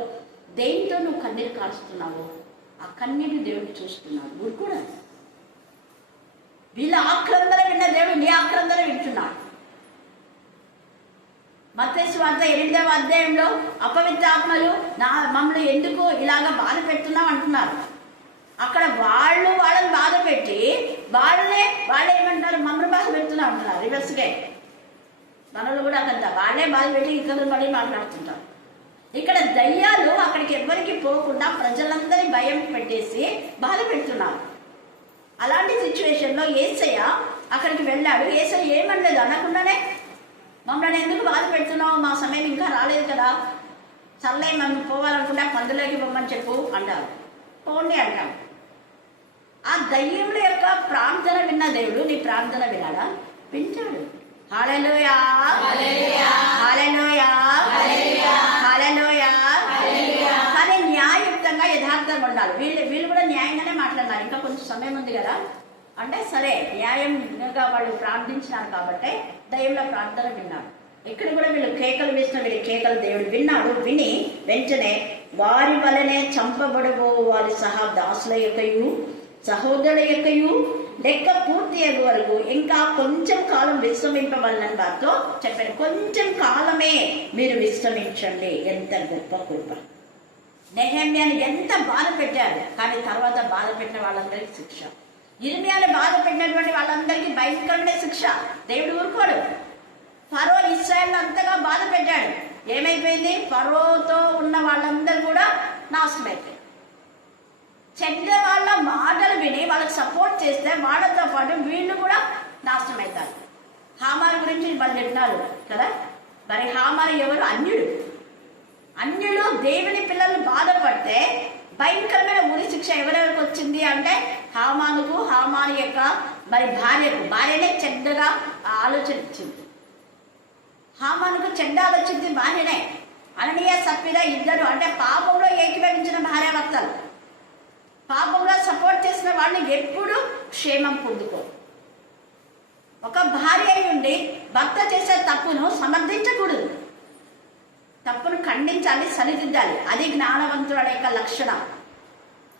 దేంతో నువ్వు కన్నీరు కారుస్తున్నావు, ఆ కన్నీరు దేవుడు చూస్తున్నాడు. నువ్వు కూడా వీళ్ళ ఆక్రందన విన్న దేవుడు నీ ఆక్రందన వింటున్నాడు. మత్తయి సువార్త 8వ అధ్యాయంలో అపవిత్ర ఆత్మలు మమ్మల్ని ఎందుకు ఇలాగ బాధ పెడుతున్నావు అంటున్నారు. అక్కడ వాళ్ళని బాధ పెట్టి వాళ్ళే ఏమంటారు, మమ్మల్ని బాధ పెడుతున్నా అంటున్నారు. రివర్స్గా మనలో కూడా అక్కడ వాళ్ళే బాధ పెట్టి ఇక్కడ మళ్ళీ మాట్లాడుతుంటారు. ఇక్కడ దయ్యాలు అక్కడికి ఎవరికి పోకుండా ప్రజలందరి భయం పెట్టేసి బాధ పెడుతున్నారు. అలాంటి సిచ్యువేషన్లో యేసయ్య అక్కడికి వెళ్ళాడు. యేసయ్య ఏమనలేదు, అనకుండానే మమ్మల్ని ఎందుకు బాధ పెడుతున్నావు, మా సమయం ఇంకా రాలేదు కదా, సర్లే మనం పోవాలనుకుంటే పందులోకి పొమ్మని చెప్పు అంటారు. పోండి అంటాం. ఆ దయ్యముల యొక్క ప్రార్థన విన్న దేవుడు నీ ప్రార్థన వినాడా? వింటాడు. హల్లెలూయా, హల్లెలూయా, హల్లెలూయా, హల్లెలూయా. కానీ న్యాయయుక్తంగా యథార్థంగా ఉండాలి. వీళ్ళు కూడా న్యాయంగానే మాట్లాడారు. ఇంకా కొంచెం సమయం ఉంది కదా అంటే సరే, న్యాయంగా వాళ్ళు ప్రార్థించినారు కాబట్టి దైవంలో ప్రార్థన విన్నాడు. ఇక్కడ కూడా వీళ్ళు కేకలు వేసిన వీళ్ళ కేకలు దేవుడు విన్నాడు. విని వెంటనే వారి వలనే చంపబడబో వారి సహా దాసుల యొక్కయు సహోదరుల యొక్కయు లెక్క పూర్తి అయ్యే వరకు ఇంకా కొంచెం కాలం విశ్రమింపవలనని వారితో చెప్పాను. కొంచెం కాలమే మీరు విశ్రమించండి. ఎంత గొప్ప కృప. నెహెమ్యాను ఎంత బాధ పెట్టారు, కానీ తర్వాత బాధ పెట్టిన వాళ్ళందరికీ శిక్ష. ఇర్మియాను బాధ పెట్టినటువంటి వాళ్ళందరికీ భయంకరమైన శిక్ష. దేవుడు ఊరుకోడు. ఫరో ఇశ్రాయేల్ అంతగా బాధ పెట్టాడు. ఏమైపోయింది? ఫరోతో ఉన్న వాళ్ళందరూ కూడా నాశనం అయిపోయారు. చెడ్డ వాళ్ళ మాటలు విని వాళ్ళకి సపోర్ట్ చేస్తే వాళ్ళతో పాటు వీళ్ళు కూడా నాశనం అవుతారు. హామారు గురించి వాళ్ళు చెప్పినారు కదా. మరి హామారు ఎవరు? అన్యుడు. అన్యులు దేవుని పిల్లలు బాధపడితే భయంకరమైన ఉరి శిక్ష ఎవరెవరికి వచ్చింది అంటే హామానుకు, హామాను యొక్క మరి భార్యనే చెడ్డగా ఆలోచన ఇచ్చింది. హామానుకు చెడ్డ ఆలోచింది భార్యనే. అననీయ సప్పిర ఇద్దరు అంటే పాపంలో ఏకీభవించిన భార్యాభర్తలు, పాపంలో సపోర్ట్ చేసిన వాళ్ళని ఎప్పుడు క్షేమం పొందుకో. ఒక భార్య అయి ఉండి భర్త చేసే తప్పును సమర్థించకూడదు, తప్పును ఖండించాలి, సరిదిద్దాలి. అది జ్ఞానవంతుల యొక్క లక్షణం.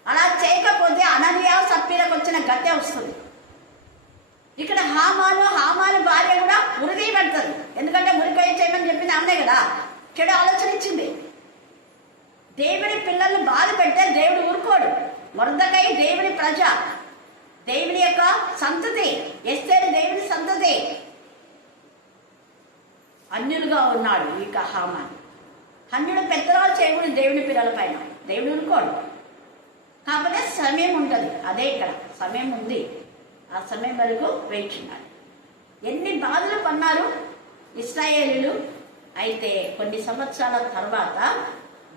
అలా చేయకపోతే అననీయ సప్పిరకు వచ్చిన గతే వస్తుంది. ఇక్కడ హామాను భార్య కూడా ఉరిదీయబడుతుంది. ఎందుకంటే ఉరిపోయి చేయమని చెప్పింది ఆమెనే కదా. చెడు ఆలోచన ఇచ్చింది. దేవుడి పిల్లల్ని బాధ పెడితే దేవుడు ఊరుకోడు. మొర్దెకై దేవుని ప్రజ, దేవుని యొక్క సంతతి. ఎస్తేరు దేవుని సంతతి. అన్యులుగా ఉన్నాడు ఇక హామాను. అన్యుడు పెద్దరాలు చేయకూడదు దేవుని పిల్లల పైన, దేవుడు ఊరుకోడు. కాకపోతే సమయం ఉంటుంది. అదే ఇక్కడ సమయం ఉంది. ఆ సమయం వరకు వేచున్నారు. ఎన్ని బాధలు పన్నారు ఇశ్రాయేలీయులు. అయితే కొన్ని సంవత్సరాల తర్వాత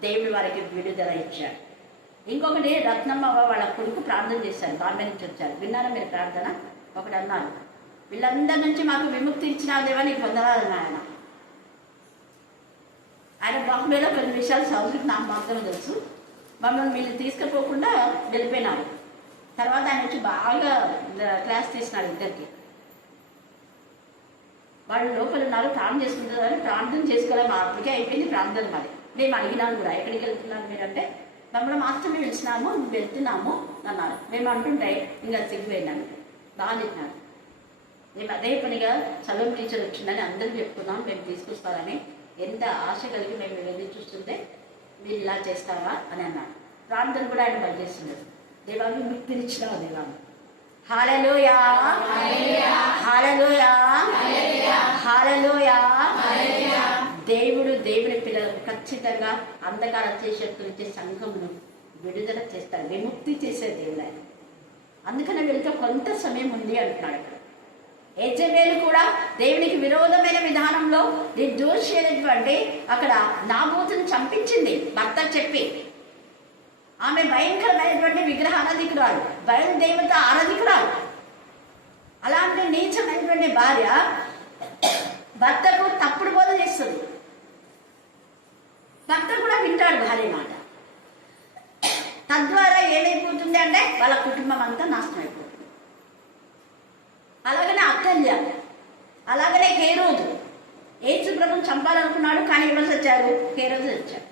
దేవుడు వారికి విడుదల ఇచ్చాడు. ఇంకొకటి రత్నమ్మ వాళ్ళ కొడుకు ప్రార్థన చేశారు. బాంబే నుంచి వచ్చారు. విన్నారా మీరు ప్రార్థన? ఒకటి అన్నారు, వీళ్ళందరి నుంచి మాకు విముక్తి ఇచ్చిన దేవా నీకు పొందరాలని ఆయన బాంబేలో కొన్ని విషయాలు సౌదరికి నాకు మాత్రమే తెలుసు. మమ్మల్ని వీళ్ళు తీసుకుపోకుండా వెళ్ళిపోయినారు. తర్వాత ఆయన వచ్చి బాగా క్లాస్ తీసినాడు ఇద్దరికి. వాళ్ళు లోపల ఉన్నారు, ప్రార్థన చేసుకుంటున్నారు. ప్రార్థన చేసుకోవాలి, మా అప్పటికే అయిపోయింది ప్రార్థన. మరి మేము అడిగినాను కూడా, ఎక్కడికి వెళ్తున్నాను మీరంటే మమ్మల్ని మాత్రమే వెళ్తున్నాము, వెళ్తున్నాము అన్నారు. మేము అంటుంటే ఇంకా సిగ్గుపోయినాను. బాగా చెప్పినాను. మేము అదే పనిగా చదువు టీచర్ వచ్చిందని అందరూ చెప్పుకున్నాం, మేము తీసుకొస్తారని. ఎంత ఆశ కలిగి మేము వెళ్ళి చూస్తుంటే మీరు ఇలా చేస్తారా అని అన్నాడు. ప్రార్థన కూడా ఆయన పనిచేస్తున్నారు. దేవా విముక్తినిచ్చినావు దేవా. హల్లెలూయా, హల్లెలూయా, హల్లెలూయా. దేవుడు దేవుని పిల్లలకు ఖచ్చితంగా అంధకార శక్తి నుంచి సంఘమును విడుదల చేస్తాడు, విముక్తి చేసే దేవుడు ఆయన. అందుకని వెళ్తే కొంత సమయం ఉంది అంటున్నాడు. యెజబెలు కూడా దేవునికి విరోధమైన విధానంలో నిర్దోషి అయినటువంటి అక్కడ నాబోతును చంపించింది భర్త చెప్పి. ఆమె భయంకరమైనటువంటి విగ్రహ ఆరాధికురాలు, బయలుదేవత ఆరాధికురాలు. అలాంటి నీచమైనటువంటి భార్య భర్తకు తప్పుడు బోధ చేస్తుంది. భర్త కూడా వింటాడు భార్య మాట. తద్వారా ఏమైపోతుంది అంటే వాళ్ళ కుటుంబం అంతా నాశనం అయిపోతుంది. అలాగనే అత్తల్య, అలాగనే హేరోదు. యేసు ప్రభువును చంపాలనుకున్నాడు, కానీ ఎవరు చచ్చారు? హేరోదు చచ్చాడు.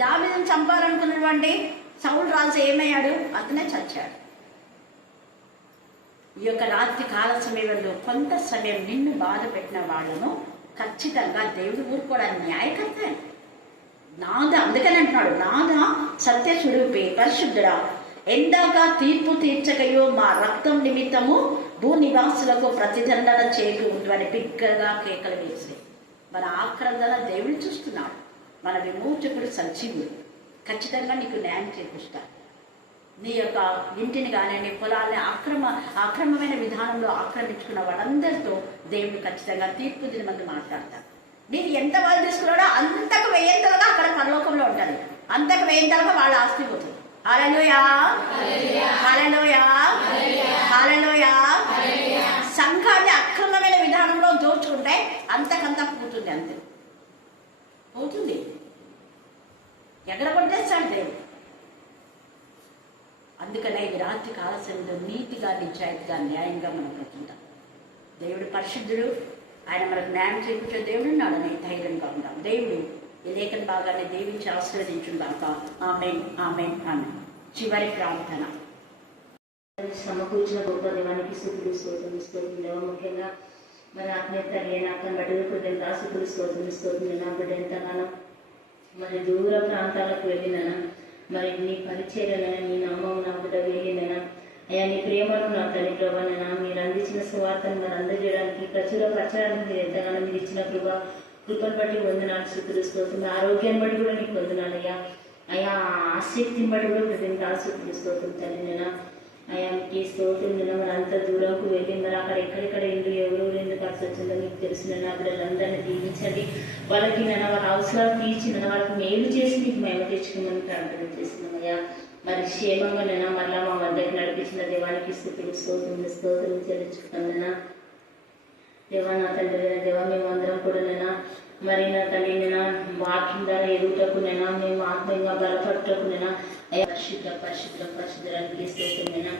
దావీదును చంపాలనుకున్నటువంటి సౌలు రాజు ఏమయ్యాడు? అతనే చచ్చాడు. ఈ యొక్క రాత్రి కాల సమయంలో కొంత సమయం నిన్ను బాధ పెట్టిన వాళ్ళను ఖచ్చితంగా దేవుడు ఊరుకోవడానికి న్యాయకర్త. నాద అందుకని అంటున్నాడు, నాద సత్య స్వరూపి పరిశుద్ధుడా, ఎందాక తీర్పు తీర్చకయో మా రక్తం నిమిత్తము భూ నివాసులకు ప్రతిదండన చేయకు అని బిగ్గరగా కేకలు వేసి మన ఆక్రందన దేవుడు చూస్తున్నాడు. మన విమోచకుడు సజీవుడు. ఖచ్చితంగా నీకు న్యాయం చేకూరుస్తాడు. నీ యొక్క ఇంటిని కానీ నీ పొలాన్ని అక్రమమైన విధానంలో ఆక్రమించుకున్న వాళ్ళందరితో దేవుడు ఖచ్చితంగా తీర్పు దినమందు మాట్లాడతాడు. నీకు ఎంత వాళ్ళు తీసుకున్నాడో అంతకు వెయ్యంతలుగా అక్కడ పరలోకంలో ఉంటుంది. అంతకు వెయ్యంతలుగా వాళ్ళ ఆస్తి పోతుంది. హల్లెలూయా, హల్లెలూయా, హల్లెలూయా. సంఘాన్ని అక్రమమైన విధానంలో దోచుకుంటే అంతకంతా పోతుంది. అంతే పోతుంది. ఎగరగొట్టేస్తాడు దేవుడు. అందుకనే ఈ రాత్రి కాల సమయంలో నీతిగా, నిజాయితీగా, న్యాయంగా మనం బ్రతుకుతాం. దేవుడు పరిశుద్ధుడు. ఆయన మనకు న్యాయం చేకూర్చే దేవుడు ఉన్నాడని ధైర్యంగా ఉంటాం. దేవుడు ఈ లేఖన భాగాన్ని దీవించి ఆశీర్వదించుగాక. ఆమేన్, ఆమేన్, ఆమేన్. చివరి ప్రార్థన. సమకూర్చిన గొప్ప దేవానికి స్తుతులు స్తోత్రం. ముఖ్యంగా మరి ఆత్మీయత అక్కడ బడుగు హృదయం రాసుకులు స్తోత్రం. నా బిడ్డ ఎంతగానో మరి దూర ప్రాంతాలకు వెళ్ళిననా, మరి నీ పరిచర్యలైనా నీ నామం నా బిడ్డ వెళ్ళిననా అయ్యా, నీ ప్రేమను నా తల్లి ప్రభానైనా మీరు అందించిన సువార్తను మరి అందజేయడానికి ప్రచురపరచడానికి మీరు ఎంతగానో మీరు ఇచ్చిన కృపను బట్టి వందనాలు, స్తుతులు స్తోత్రం. ఆరోగ్యాన్ని బట్టి కూడా నీకు వందనాలు అయ్యా. అయ్యా ఆసక్తిని బట్టి కూడా హృదయం రాసుకులు స్తోత్రం తల్లి. అయా మీకు స్తోత్రం నేను మరి అంత దూరంకు వెళ్ళి మరి అక్కడ ఎక్కడెక్కడ ఇండ్లు ఎవరు ఎందుకు కలిసి వచ్చిందో మీకు తెలుసు నేను ఆ బిడ్డలందరినీ దీవించండి. వాళ్ళకి నేను వాళ్ళ అవసరాలు తీర్చి నేను వాళ్ళకి మేలు చేసి మీకు మేము తెచ్చుకోమని ప్రార్థన చేస్తున్నామయ్యా. మరి క్షేమంగా నేను మళ్ళీ మా వద్దకు నడిపించిన దేవానికి స్థుతులు స్తోత్రం చెల్లించుకున్నాను. దేవా నా తండ్రి దేవా మేమందరం కూడా నేను మరి నా తండ్రి నేను వాక్యం ద్వారా ఎదుగుటకు నేను మేము ఆత్మీయంగా బలపడటకు నేను పరిశుద్ధానికి స్తోత్రమైనా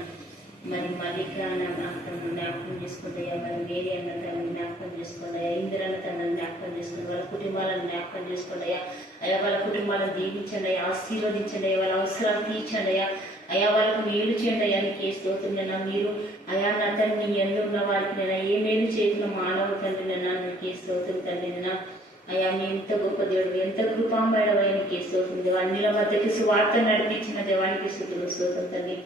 మరి మల్లిక జ్ఞాపకం చేసుకుంటాయా, మరి వేరే అన్న తనని జ్ఞాపకం చేసుకుంటాయా, ఇందిరన్న తనని జ్ఞాపకం చేసుకుని వాళ్ళ కుటుంబాలను జ్ఞాపకం చేసుకుంటాయా. అయ్యా వాళ్ళ కుటుంబాలను దీవించండి అయ్యా, ఆశీర్వదించండి అయ్యా, వాళ్ళ అవసరాలు తీర్చండి అయ్యా. అయ్యా వాళ్ళకు మేలు చేయండి అయ్యా. నీకు స్తోత్రమైనా మీరు అయా నా తండ్రి నీ ఎందు ఉన్న వారికి నేను ఏ మేలు చేసిన మానవ తండ్రి నేను నీకు స్తోత్రం తండ్రి నేను అయ్యా మీ ఎంత గొప్ప దేవుడు, ఎంత కృపాంబడవయ్య నీకు స్తోత్రం దేవా. అన్నిల మధ్యకి సువార్త నడిపించిన దేవానికి స్థుతులు స్తోత్రం తండ్రి.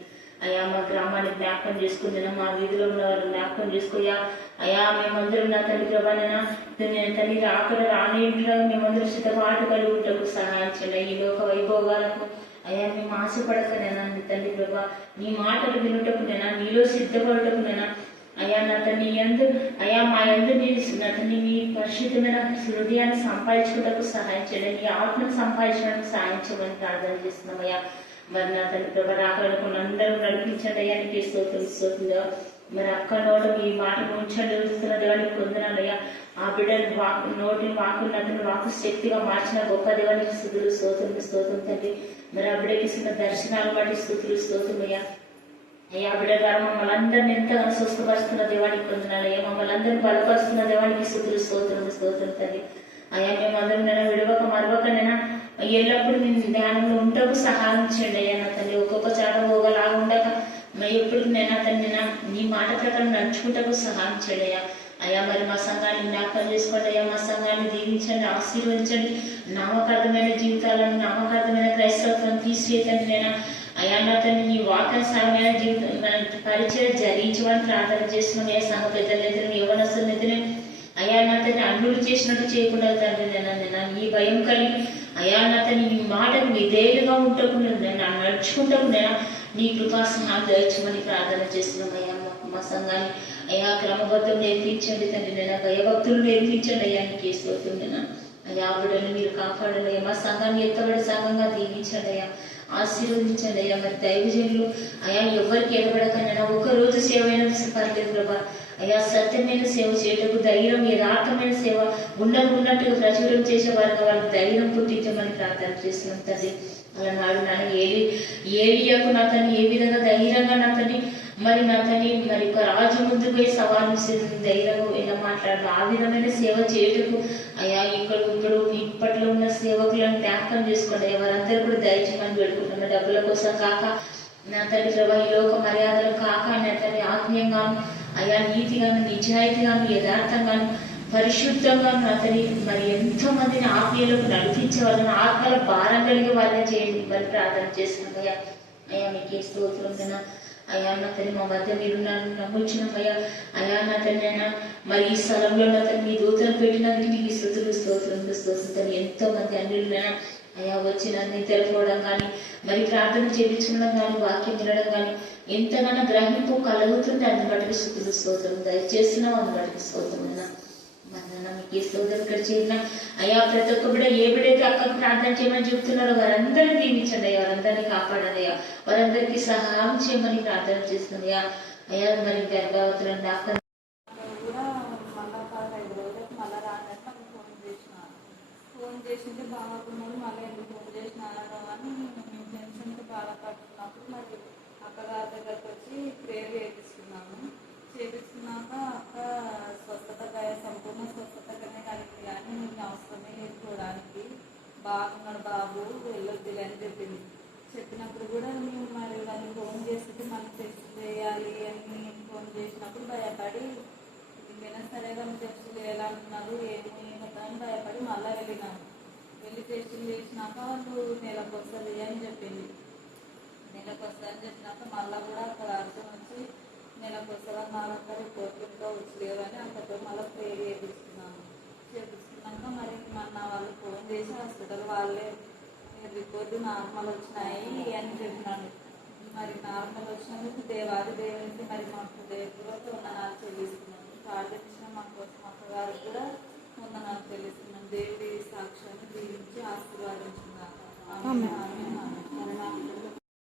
అయా మా గ్రామాన్ని జ్ఞాపకం చేసుకున్నా, మా వీధిలో ఉన్న వారు జ్ఞాపకం చేసుకోయా. అయా మేమందరం నా తండ్రి ప్రభానైనా తండ్రి అక్కడ రానింట్లో మేమందరం సిద్ధపాటు కలిగి ఉంటాకు సహాయం చేయండి. ఈ లోక వైభోగాలకు అయ్యా మేము ఆశపడకనేనా తండ్రి ప్రభా, నీ మాటలు వినుటకు నేనా, నీలో సిద్ధపడటకు నేనా అయ్యా నా తండ్రి ఎందు అయ్యా మా ఎందు నా తండ్రి మీ పరిశుద్ధమైన హృదయాన్ని సంపాదించుకోవడానికి సహాయం చేయండి, నీ ఆత్మను సంపాదించడానికి సహాయం చేయమని ప్రార్థన చేస్తున్నాం అయ్యా. మరి నా తండ్రి ప్రభా రాకనుకున్న అందరూ నడిపించండి అయ్యా. నీకు స్తోత్రం. మరి అక్క నోట మీ మాట ఉంచండి వస్తున్న దేవానికి పొందనాలయ్యా. ఆ బిడ్డని నోటిని వాకుని అతను వాకు శక్తిగా మార్చిన గొప్ప దేవానికి స్తుతులు స్తోత్రం తండ్రి. మరి ఆ బిడ్డకి ఇస్తున్న దర్శనాలు బట్టి స్తుతులు స్తోత్రమయ్యా. అయ్యా బిడ్డ ద్వారా మమ్మల్ని అందరినీ ఎంతగానో స్వస్థపరుస్తున్న దేవానికి పొందనాలయ్యా. మమ్మల్ని అందరినీ బలపరుస్తున్న దేవానికి స్తుతులు స్తోత్రం తండ్రి. అయ్యా మేమందరం నేను విడవక మరవక నేను ఎల్లప్పుడు నేను ధ్యానంలో ఉంటకు సహాయం చేయండి అయ్యా నా తండ్రి. ఒక్కొక్క చాట పోగలాగా ఉండక ఎప్పుడు నేను అతన్ని నీ మాట ప్రకారం నడుచుకుంటకు సహాయం చేయండి అయ్యా. అయ్యా మరి మా సంఘాన్ని జ్ఞాపకం చేసుకోండి అయ్యా. మా సంఘాన్ని దీవించండి, ఆశీర్వదించండి. నామకార్థమైన జీవితాలను, నామకార్థమైన క్రైస్తవత్వం తీసివేతండి నేను అయా నా తండ్రి. నీ వాక్యానుసారమైన జీవితం పరిచయం జరిగించమని ప్రార్థన చేస్తున్నాం అయ్యా. సంఘ పెద్దలైతే యవనస్తులైతే అయా నా తండ్రి అన్నులు చేసినట్టు చేయకుండా తండ్రి నేను నీ భయం కలిగి అయా నా తండ్రి నీ మాటకు విధేయులుగా ఉంటకు నేను నడుచుకుంటకు నేను నీ కృపా సహాయం దయచమని ప్రార్థన చేస్తున్నాం అయ్యా. మా సంఘాన్ని అయ్యా క్రమబద్ధం నేర్పించండి తండ్రి నేను, భయభక్తులు నేర్పించండి అయ్యా. నీకు స్తోత్రం నేను అయ్యా. బిడ్డలు మీరు కాపాడండి అయ్యా. మా సంఘాన్ని ఎత్తబడి సంఘంగా దీవించండి అయ్యా, ఆశీర్వదించండి అయ్యా. మరి దైవజనులు అయ్యా ఎవరికి ఎడబడకనైనా ఒక రోజు సేవ అయినా పర్లేదు ప్రభా అయ్యా. సత్యమైన సేవ చేయటకు ధైర్యం, యథార్థమైన సేవ ఉన్నట్టుగా ప్రచురం చేసే వారికి వాళ్ళకి ధైర్యం పుట్టించమని ప్రార్థన చేస్తున్నాం తండ్రి. అలా నాడు నాన్న ఏలియాకు నా తను ఏ విధంగా ధైర్యంగా నా తని మరి నా తని మరి ఒక రాజు ముందుకు పోయి సవాలు ధైర్యంగా ఎలా మాట్లాడు ఆ విధమైన సేవ చేయటకు అయ్యా ఇప్పుడు ఇప్పట్లో ఉన్న సేవకులను జ్ఞాపకం చేసుకోండి అయ్యా. వారందరూ కూడా దయచేయమని పెట్టుకుంటున్నారు. డబ్బుల కోసం కాక నా తల్లి ప్రభా ఈ లోక మర్యాదలు కాక నా తల్లి ఆత్మీయంగాను అయ్యా నీతిగాను, నిజాయితీగాను, యథార్థంగాను, పరిశుద్ధంగాను అతని మరి ఎంతో మందిని ఆత్మీయులకు నడిపించే వాళ్ళని ఆత్మల భారం కలిగి వాళ్ళని చేయండి మరి ప్రార్థన చేస్తున్నాం అయ్యా. అయ్యా మీకే స్తోత్రం అయ్యా నా తల్లి. మా మధ్య మీరు నన్ను నమ్ముచ్చినాం అయ్యా. అయ్యా నా తల్లి అయినా మరి ఈ స్థలంలో నా తల్లి మీ దూతను పెట్టినందుకు నీకు స్తోత్రం. ఎంతో మంది అన్యులైనా అయ్యా వచ్చినది తెలుసుకోవడం కానీ మరి ప్రార్థన చేయించడం కానీ వాక్యం వినడం కానీ ఎంతగానో గ్రహింపు కలుగుతుంది. అందుని బట్టి స్తోత్రం దయచేస్తున్నాం. అందుని బట్టి స్తోత్రం మన మీకు స్తోత్రం. ఇక్కడ చేరిన అయ్యా ప్రతి ఒక్క బిడ్డ ఏ బిడ్డైతే అక్కకు ప్రార్థన చేయమని చెప్తున్నారో వారందరినీ దీవించండి అయ్యా, వారందరినీ కాపాడండి అయ్యా, వారందరికీ సహాయం చేయమని ప్రార్థన చేస్తుంది అయ్యా. అయ్యా మరి గర్భవతులను డాక్టర్ ఫోన్ చేసింటే బాగున్నాడు, మళ్ళీ ఎందుకు ఫోన్ చేసినారో అని మేము టెన్షన్తో బాధపడుతున్నప్పుడు మరి అక్కగారి దగ్గరకు వచ్చి ప్రేయర్ చేపిస్తున్నాక అక్క సంపూర్ణ స్వస్థతగానే కలిగింది కానీ నీకు అవసరమే లేదు చూడడానికి, బాగున్నాడు బాబు వెళ్ళొద్దులే అని చెప్పినప్పుడు కూడా మేము మరి వాళ్ళని ఫోన్ చేస్తుంటే మళ్ళీ టెస్ట్ చేయాలి అని ఫోన్ చేసినప్పుడు భయపడి ఇంకైనా సరే వాళ్ళు టెస్ట్ చేయాలంటున్నారు ఏమని భయపడి మళ్ళీ వెళ్ళి టెస్టులు చేసినాక వాళ్ళు నెలకు వస్తుంది అని చెప్పింది. నెలకు వస్తుందని చెప్పినాక మళ్ళీ కూడా అక్కడ అర్థం వచ్చి నెలకు వస్తుందని వాళ్ళంతా రిపోర్ట్తో వచ్చలేరు అని అక్కడితో మళ్ళీ ప్రేర్ చేపిస్తున్నాక మరి మొన్న వాళ్ళు ఫోన్ చేసి హాస్పిటల్ వాళ్ళే రిపోర్టు నార్మల్ వచ్చినాయి అని చెప్పినాను. మరి నార్మల్ వచ్చినందుకు దేవాది దేవునికి మరి మా హృదయపూర్వక వందనాలు చెల్లిస్తున్నాను. ప్రార్థించిన మా కోసం అక్కగారికి కూడా వందనాలు చెల్లిస్తున్నాను. దేవుడి సాక్ష్యాన్ని దీవించి ఆశీర్వాదించున్నాను. ఆమె